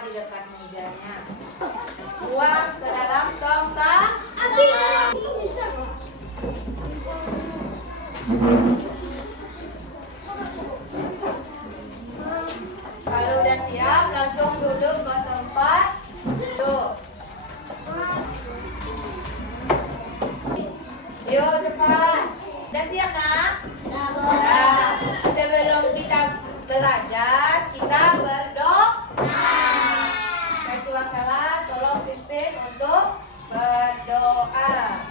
di dekat mejanya. Buang ke dalam tong sampah. Kalau udah siap, langsung duduk ke tempat duduk. Yuk cepat. Udah siap nak? Nah, sebelum kita belajar, kita berdoa. Baik tuan kelas, tolong pimpin untuk berdoa.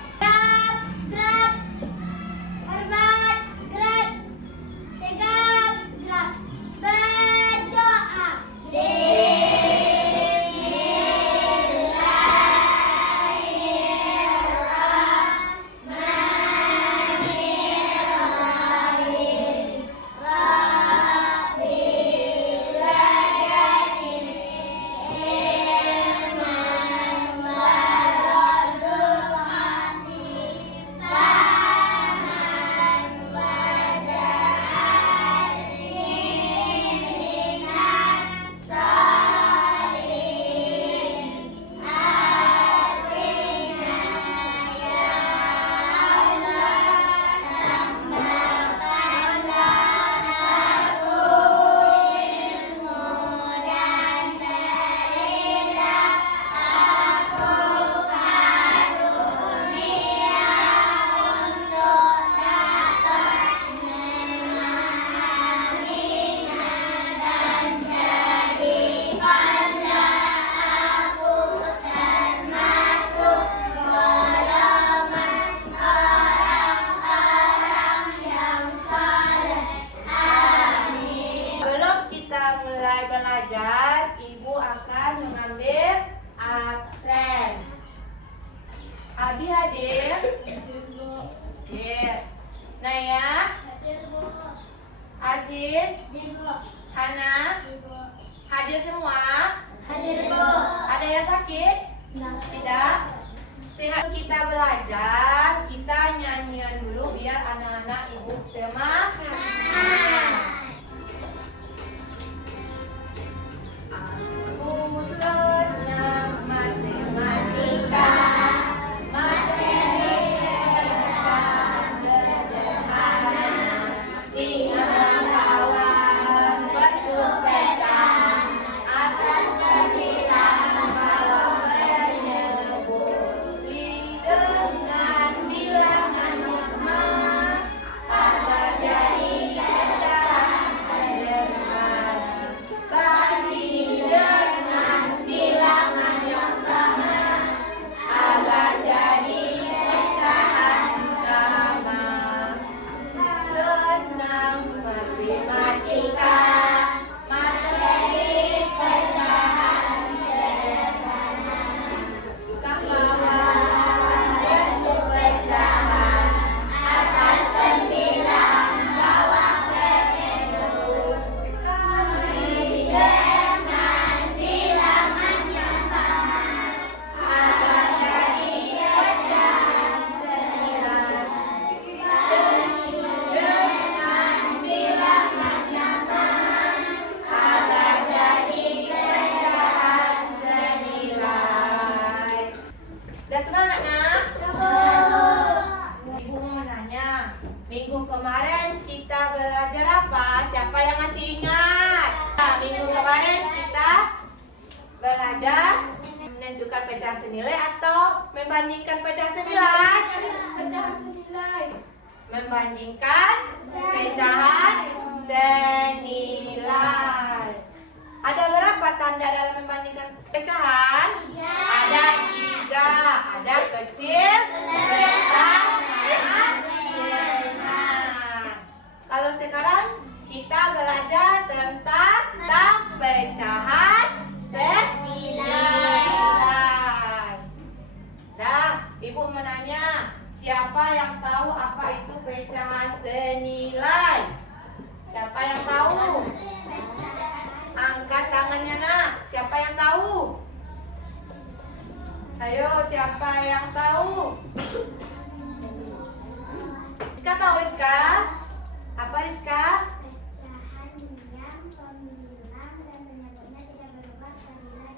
Belajar, Ibu akan mengambil absen. Abi hadir? Hadir. Naya? Aziz? Hana? Hadir semua? Hadir, Bu. Ada yang sakit? Tidak? Sehat. Kita belajar, kita nyanyian dulu biar anak-anak Ibu semangat. Aku senang matematika, materi pelajaran sederhana. Ingat kawan bentuk pecahan atas kebilang bawah menyebut dengan bilangan yang sama agar jadi pecahan sederhana. Banding dengan bilangan yang sama agar jadi pecahan sama. Senang matematika, materi pecahan sederhana. Kawan bentuk pecahan atas tembilang bawah menyebut dengan bilangan yang sama agar jadi pecahan senilai. Dengan bilangan yang sama agar jadi pecahan senilai. Udah semangat nak? Ibu mau nanya, minggu kemarin kita belajar apa? Siapa yang masih ingat? Minggu kemarin kita belajar menentukan pecahan senilai atau membandingkan pecahan senilai? Pecahan senilai. Membandingkan pecahan senilai. Ada berapa tanda dalam membandingkan pecahan? Ada 3. Ada kecil, besar, sama ringan. Kalau sekarang kita belajar tentang pecahan senilai. Nah, Ibu menanya, siapa yang tahu apa itu pecahan senilai? Siapa yang tahu? Angkat tangannya nak. Siapa yang tahu? Ayo, siapa yang tahu? Rizka tahu Rizka? Apa Rizka? Pecahan yang pembilang dan penyebutnya tidak berubah karena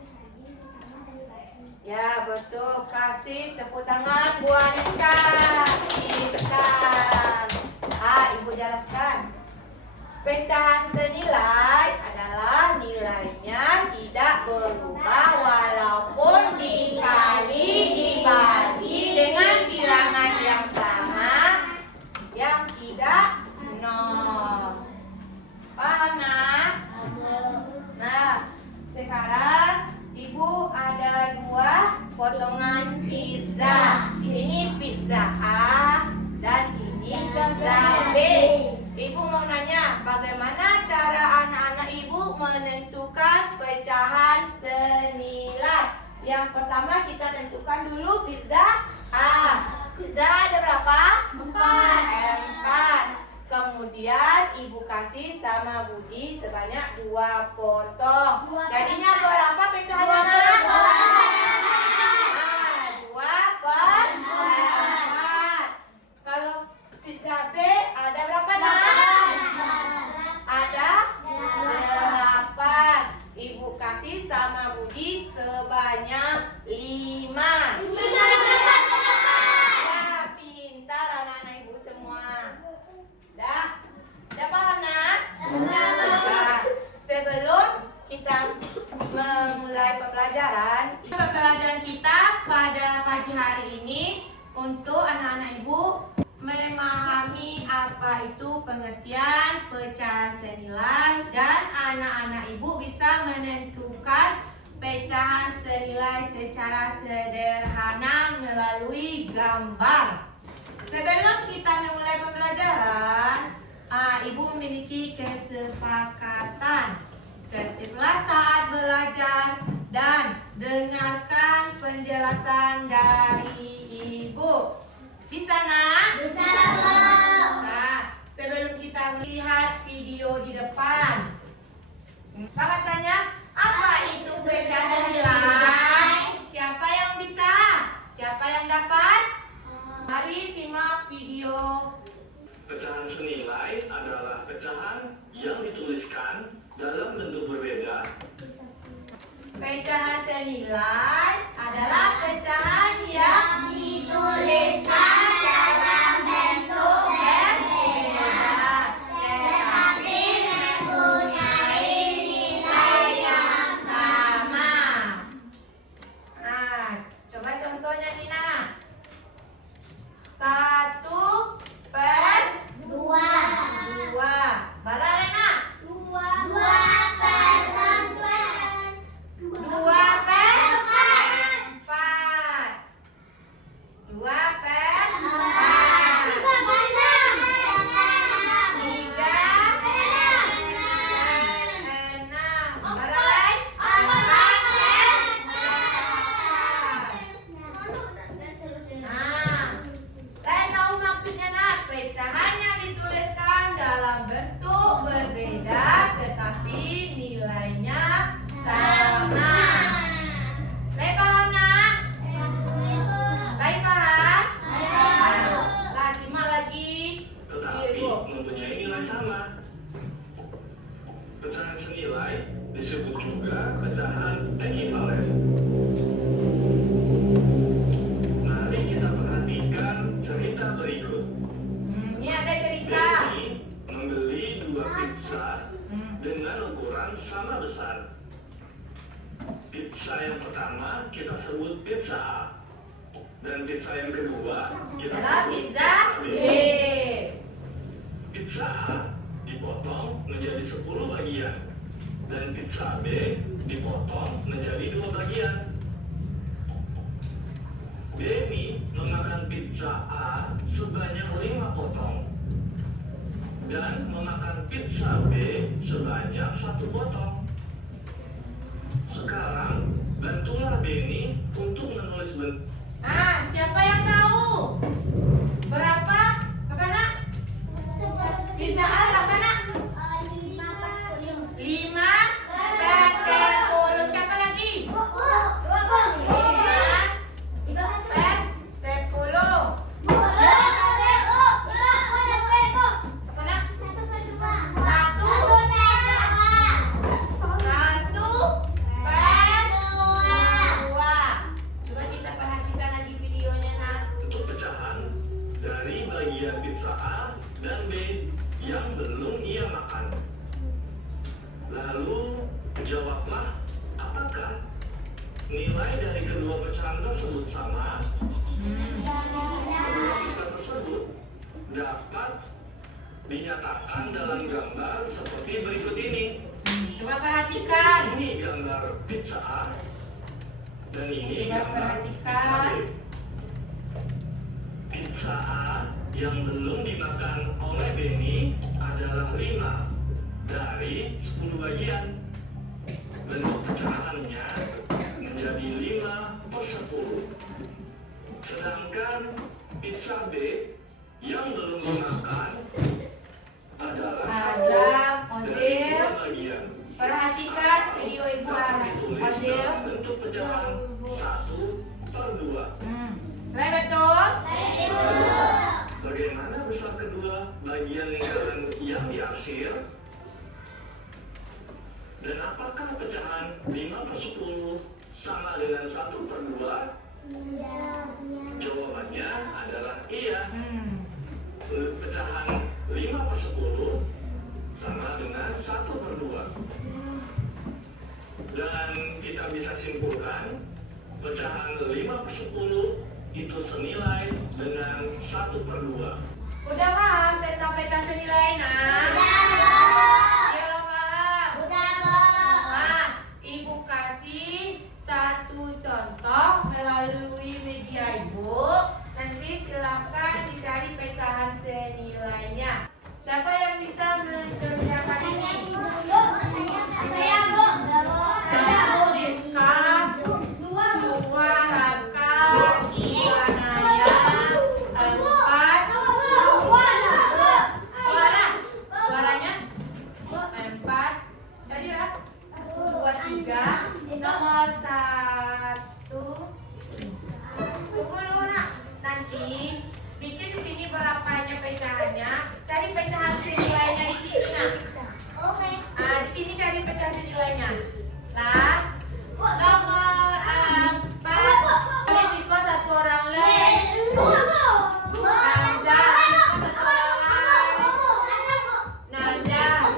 Ya, betul. Kasih tepuk tangan buat Rizka. Rizka. Ibu jelaskan. Pecahan senilai adalah nilainya tidak berubah walaupun dikali dibagi dengan bilangan yang sama yang tidak nol. Paham, nak? Nah, sekarang Ibu ada 2 potongan pizza. Ini pizza A dan ini pizza B. Ibu mau nanya, bagaimana cara anak-anak Ibu menentukan pecahan senilai? Yang pertama kita tentukan dulu pizza A. Pizza A ada berapa? 4. Kemudian Ibu kasih sama Budi sebanyak 2 potong. Jadinya berapa pecahannya, Nak? 2 per 4. Kalau pizza B ada berapa, Nak? Ada 8. Ibu kasih sama Budi sebanyak 5. Ya, pintar anak-anak Ibu semua. Dah paham, nak? Nah, sebelum kita memulai pembelajaran kita pada pagi hari ini untuk anak-anak Ibu memahami apa itu pengertian pecahan senilai dan anak-anak Ibu bisa menentukan pecahan senilai secara sederhana melalui gambar. Sebelum kita memulai pembelajaran, Ibu memiliki kesepakatan. Tertiblah saat belajar dan dengarkan penjelasan dari Ibu. Bisa, nak? Bisa, Bu. Nah, sebelum kita melihat video di depan, Kakak tanya, apa itu pecahan senilai? Siapa yang bisa? Siapa yang dapat? Mari simak video. Pecahan senilai adalah pecahan yang dituliskan dalam bentuk berbeda. Pecahan senilai adalah pecahan yang dituliskan dalam bentuk berbeda, tetapi mempunyai nilai yang sama. Coba contohnya, Nina. 1 per 2. Balas, Lena. 2 per 4. 2 per 4. 2 per 4. 3 per 6. Balas, 4 per 4. Kalian tahu maksudnya, nak? Pecahan yang dituliskan dalam bentuk berbeda tetapi nilainya sama. Kalian paham, nak? Kalian paham? Lah, simak lagi. Tetapi mempunyai nilai sama. Pecahan senilai disebut juga pecahan ekivalen. Mari kita perhatikan cerita berikut. Ini ada cerita. Denny membeli 2 pizza dengan ukuran sama besar. Pizza yang pertama kita sebut pizza A, dan pizza yang kedua kita Adalah sebut pizza B. Pizza A dipotong menjadi 10 bagian dan pizza B dipotong menjadi 2 bagian. Denny memakan pizza A sebanyak 5 potong dan memakan pizza B sebanyak 1 potong. Sekarang bantulah Denny untuk menulis bentuk. Siapa yang tahu? Berapa? Berapa, nak? Pizza A berapa, nak? 5 per 10. Siapa lagi? 5 per 10. Apa, nak? 1 per 2. Jawablah, apakah nilai dari kedua pecahan tersebut sama? Kedua siswa tersebut dapat dinyatakan dalam gambar seperti berikut ini. Coba perhatikan. Ini gambar pizza A dan ini Coba gambar pizza perhatikan. B. Pizza A yang belum dimakan oleh Benny adalah 5 dari 10 bagian. Bentuk pecahannya menjadi 5/10. Sedangkan pizza B yang belum dimakan adalah Azam, dari Ozil. 2 bagian. Perhatikan video Ibu Ozil. Bentuk pecahan 1/2. Mulai betul? Bagaimana besar kedua bagian lingkaran yang diarsir? Dan apakah pecahan 5/10 sama dengan 1/2? Jawabannya adalah iya. Pecahan 5/10 sama dengan 1/2. Dan kita bisa simpulkan pecahan 5/10 itu senilai dengan 1/2. Udah paham tentang peta senilai, nak? Iya paham. Nah, Ibu kasih satu contoh melalui media Ibu. Nanti silakan dicari pecahan senilainya. Siapa yang bisa mengerjakan ini? Satu Rizka, dua Raka, tiga Naya, empat suaranya empat. Tadi berapa? 2, 3. Nomor 1. Tunggu dulu, nak. Nanti bikin di sini berapanya pecahannya. Cari pecahan senilainya di sini, nak. Di sini cari pecahan senilainya. Nah, nomor 4. Risiko satu orang lain. Hamzah, risiko satu orang lain. Najah.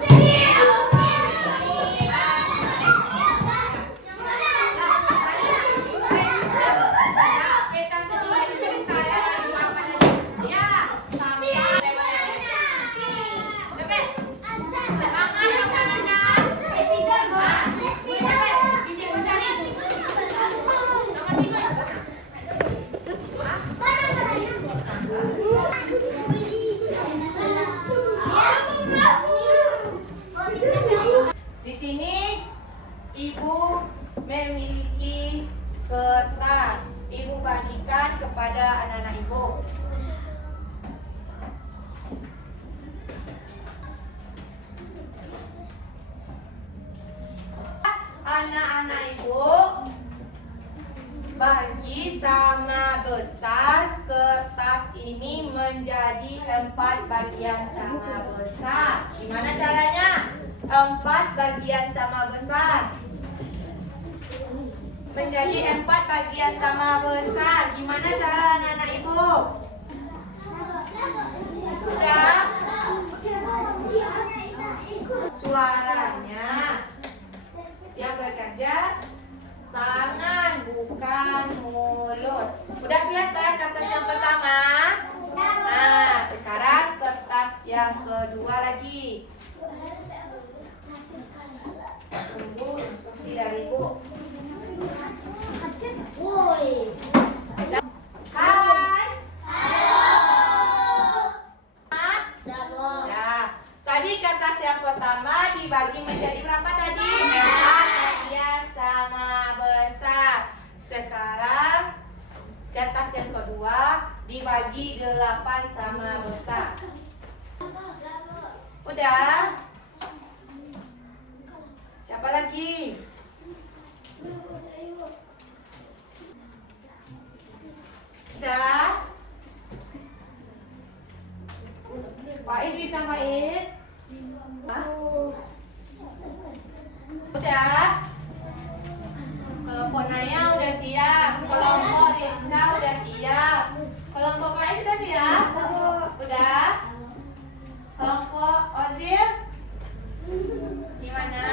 Peta senilai cerita ya, dimakan aja. Ya, sampai Bebek. Makan makanannya. Bisa baca nih. Nomor 3. Di sini Ibu memiliki kertas. Ibu bagikan kepada anak-anak Ibu. Anak-anak Ibu bagi sama besar kertas ini menjadi 4 bagian sama besar. Gimana caranya? 4 bagian sama besar menjadi 4 bagian sama besar. Gimana cara anak-anak Ibu? Sudah? Suaranya yang bekerja tangan bukan mulut. Udah selesai kertas yang pertama. Nah, sekarang kertas yang kedua lagi. Tunggu instruksi dari Ibu. Hai. Nah, tadi kertas yang pertama dibagi menjadi berapa tadi? 4 bagian sama besar. Sekarang kertas yang kedua dibagi 8 sama besar. Udah? Siapa lagi? Bisa? Faiz bisa, Faiz? Hah? Udah? Kelompok Naya udah siap. Kelompok Rizka udah siap. Kelompok Faiz udah siap? Udah? Kelompok Ozil? Gimana?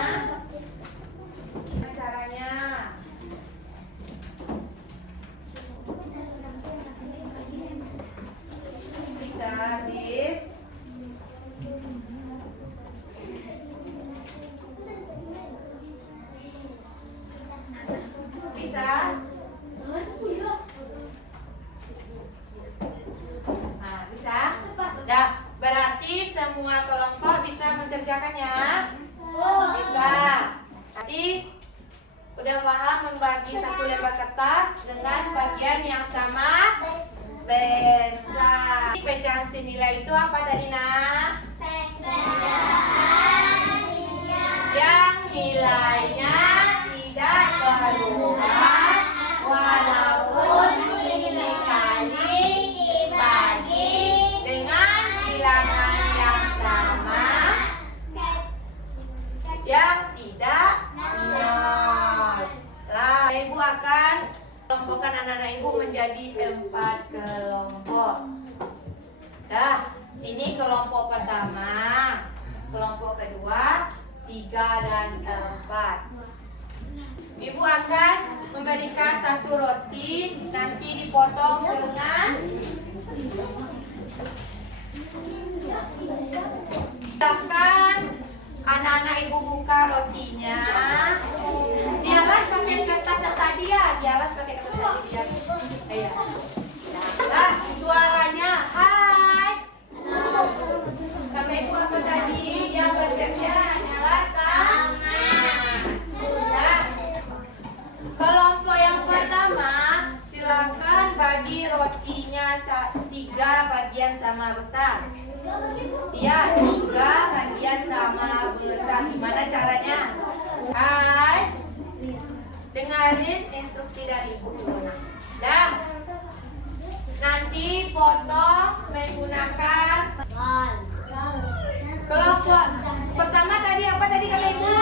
Kelompokkan anak-anak ibu menjadi 4 kelompok. Dah, ini kelompok pertama. Kelompok kedua 3 dan 4. Ibu akan memberikan 1 roti, nanti dipotong dengan silakan anak-anak ibu buka rotinya. Dialas pakai kertas yang tadi ya, dialas pakai kertas tadi biar. Iya. Nah, suaranya hai. Kata ibu apa tadi? Yang bekerja hanyalah tangan. Nah, kelompok yang pertama, silakan bagi rotinya 3 bagian sama besar. Ya, 3 bagian sama besar. Gimana caranya? Hai, dengarin instruksi dari ibu dulu. Dan nanti potong menggunakan kelompok pertama tadi apa tadi kata ibu?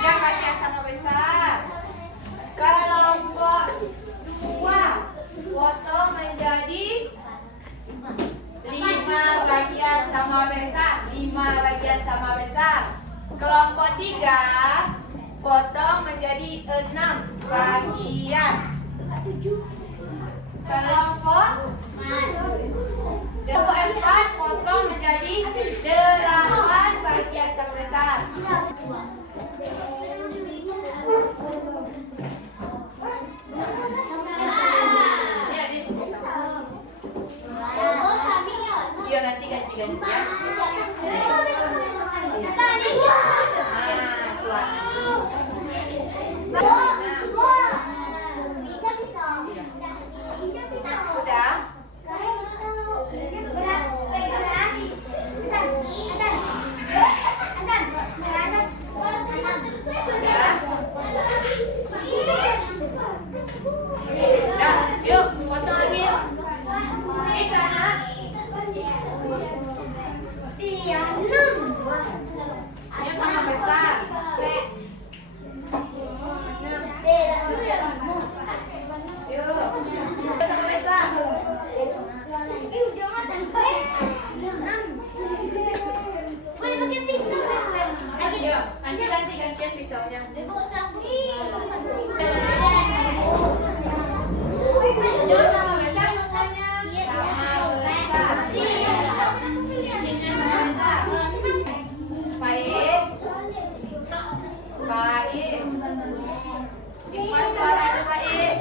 3 bagian sama besar. Kelompok 2 potong menjadi 5 bagian sama besar. 5 bagian sama besar. Kelompok 3 potong menjadi 6 bagian. Kelompok 4 potong menjadi 8 bagian sama besar. Iya, nanti ganti-ganti ya. Udah. Dah, yuk, potong lagi yuk. Di sana. Yuk sama besar. Yuk sama besar. Ayo, nanti ganti-gantian pisaunya. Yuk sama besar semuanya. Sama besar. Bikinnya besar. Pais. Pais. Simpan suaranya Pais.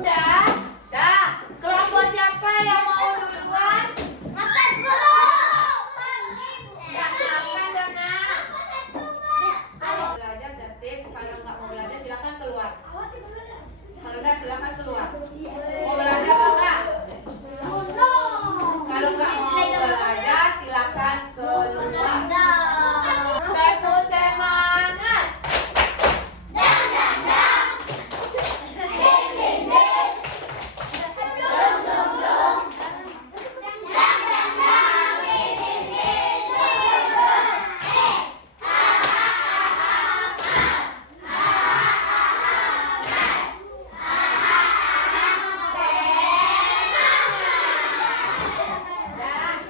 Dah. Dah. Kelompok siapa yang mau duluan? Gak makan dong nak. Kalau belajar tertib, kalau nggak mau belajar silakan keluar. Kalau udah silakan keluar. Mau belajar apa enggak? Kalau nggak mau belajar silakan keluar. Saiful semangat.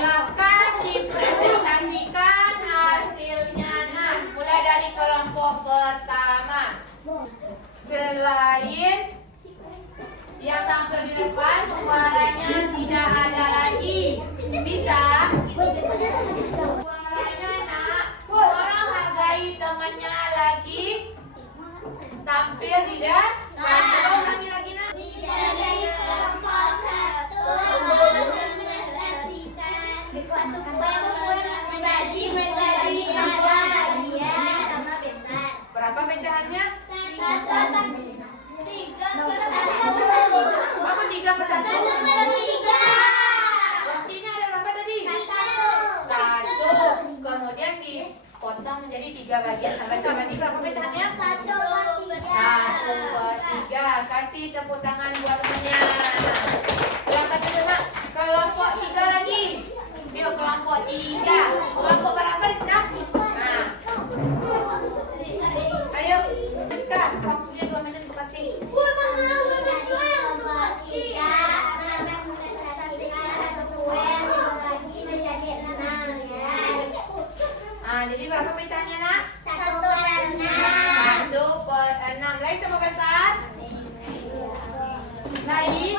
Silakan dipresentasikan hasilnya nak. Mulai dari kelompok pertama. Selain yang tampil di depan suaranya tidak ada lagi. Bisa? Suaranya nak. Orang hargai temannya lagi. Tampil tidak? Satu ulangi lagi nak. Berapa pecahannya? Masa 3/1? Rotinya ada berapa tadi? 1. Kemudian dipotong menjadi 3 bagian sama-sama. Berarti berapa pecahannya? 1/3. Kasih tepuk tangan buat temannya. Silakan dulu nak. Kelompok 3 lagi. Yuk kelompok 3. Kelompok berapa di sana? Nah. Ayo, Rizka, waktunya 2 menit aku kasih. Baik sama besar. Baik.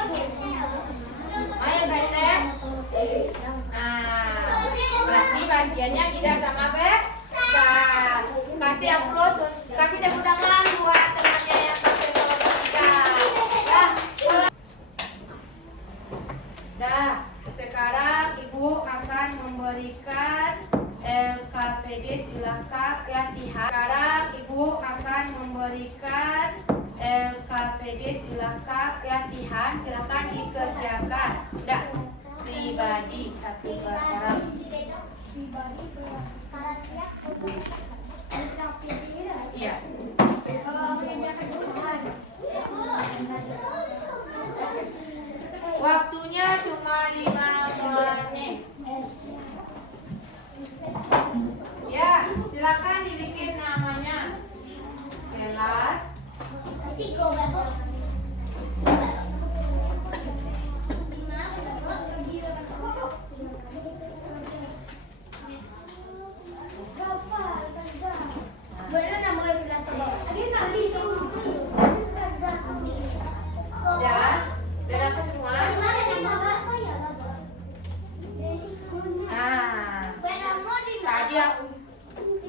Ayo Bete. Nah, berarti bagiannya tidak sama besar. Kasih aplaus, kasih tepuk tangan buat temannya yang kasih kelompok 3. Dah, sekarang Ibu akan memberikan LKPD silakan latihan. Sekarang Ibu akan memberikan LKPD silakan latihan. Silakan dikerjakan. Dah, pribadi satu orang. Iya. Waktunya cuma 5 menit. Ya, silakan dibikin namanya. Kelas. Ya, udah dapat semua. Nah, tadi aku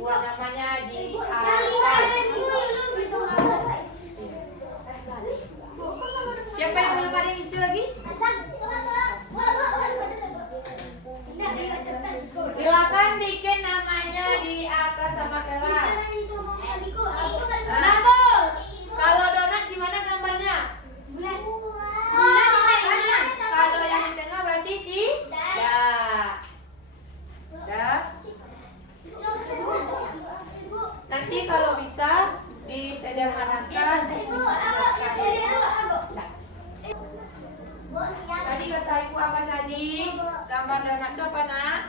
buat namanya di atas. Siapa yang belum ada isi lagi? Silakan bikin namanya di atas sama kelas. Kalau donat gimana gambarnya? Kalau yang di tengah berarti tidak. Ya. Nanti kalau bisa disederhanakan. Tadi kata Ibu apa tadi? Gambar donat itu apa nak?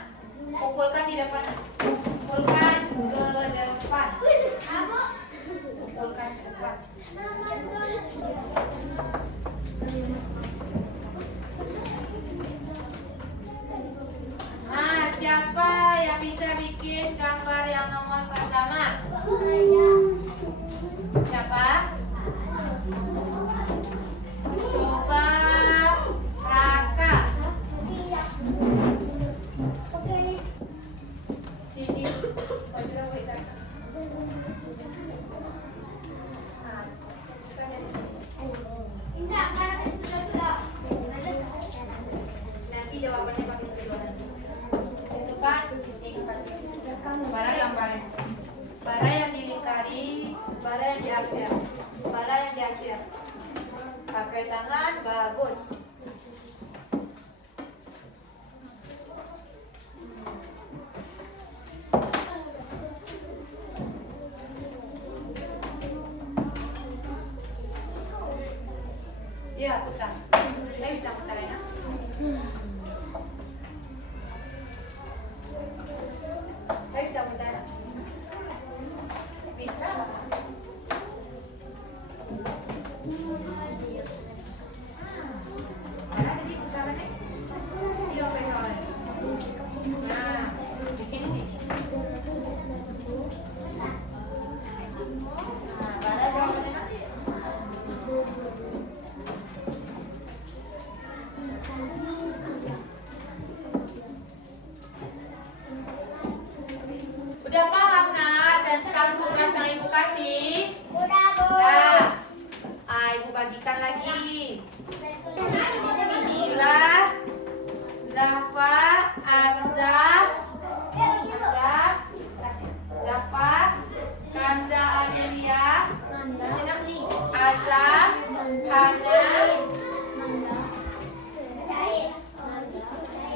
Kumpulkan di depan. Kumpulkan ke depan. Kumpulkan ke depan. Nah, siapa yang bisa bikin gambar yang nomor pertama? Siapa? Coba Raka. Sini. Baju rambut Raka. Nah, bukan dari sini. Nanti jawabannya pakai kedua nanti. Itu kan bara gambarnya. Bara yang dilingkari, bara yang diarsir. Bara yang diarsir. Pakai tangan bagus. Iya, putar. Saya bisa putar ya. Saya bisa putar. Bisa. Mana tadi putarannya? Iya, pegang. Nah, bikin di sini. Nah, bara jawabannya nanti. Udah paham nak tentang tugas yang Ibu kasih? Nah, Ibu bagikan lagi. Inilah Zafa, Amza, Zafa, Kanza, Adelia, Azam, Hana,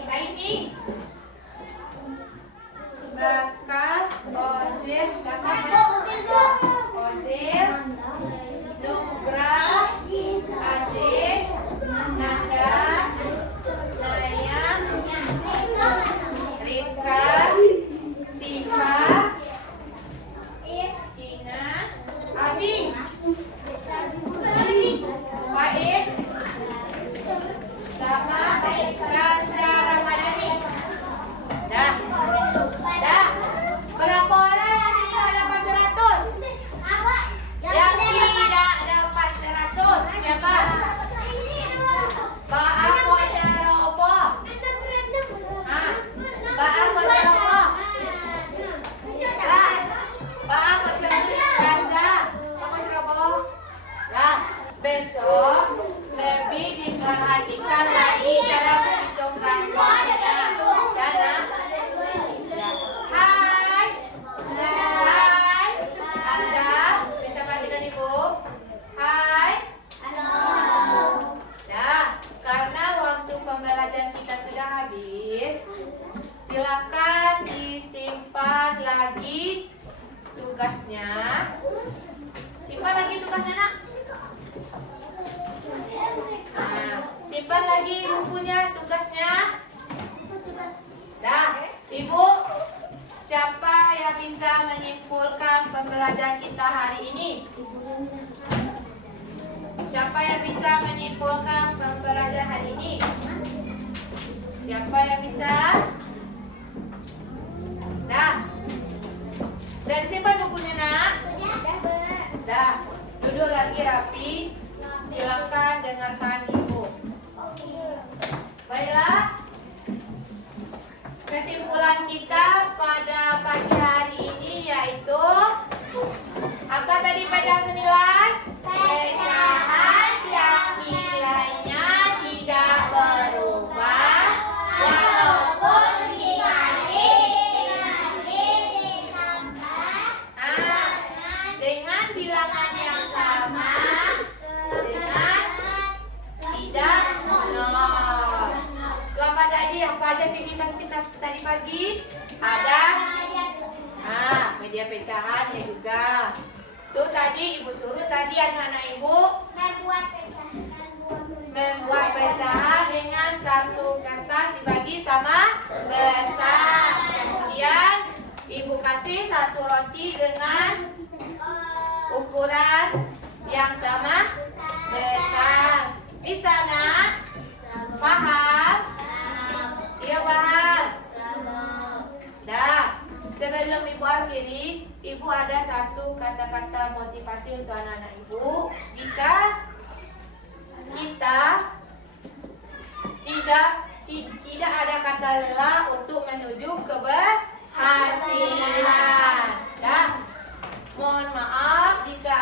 Aini, Raka, Ozil, Nugra, Aziz, Nanda, Naya, Rizka, Siva, Tina, Abi, Faiz, sama Raza Ramadhani. Dah. Berapa orang yang tidak dapat 100? Yang tidak bisa menyimpulkan pembelajaran hari ini? Siapa yang bisa? Dah. Dan simpan bukunya, nak. Dah. Duduk lagi rapi. Silakan dengarkan ibu. Baiklah. Kesimpulan kita pada pagi hari ini yaitu apa tadi pecahan senilai? Pecahan yang nilainya tidak berubah walaupun dibagi dengan bilangan yang sama dengan tidak nol. Itu apa tadi? Apa aja aktivitas kita tadi pagi? Ada media pecahannya juga. Tuh tadi ibu suruh tadi anak-anak ibu membuat pecahan dengan satu kertas dibagi sama besar. Kemudian ibu kasih satu roti dengan ukuran yang sama besar. Bisa, nak? Paham? Iya, paham. Dah. Sebelum ibu akhiri, ibu ada satu kata-kata motivasi untuk anak-anak ibu. Jika kita tidak ada kata lelah untuk menuju keberhasilan. Dah. Mohon maaf jika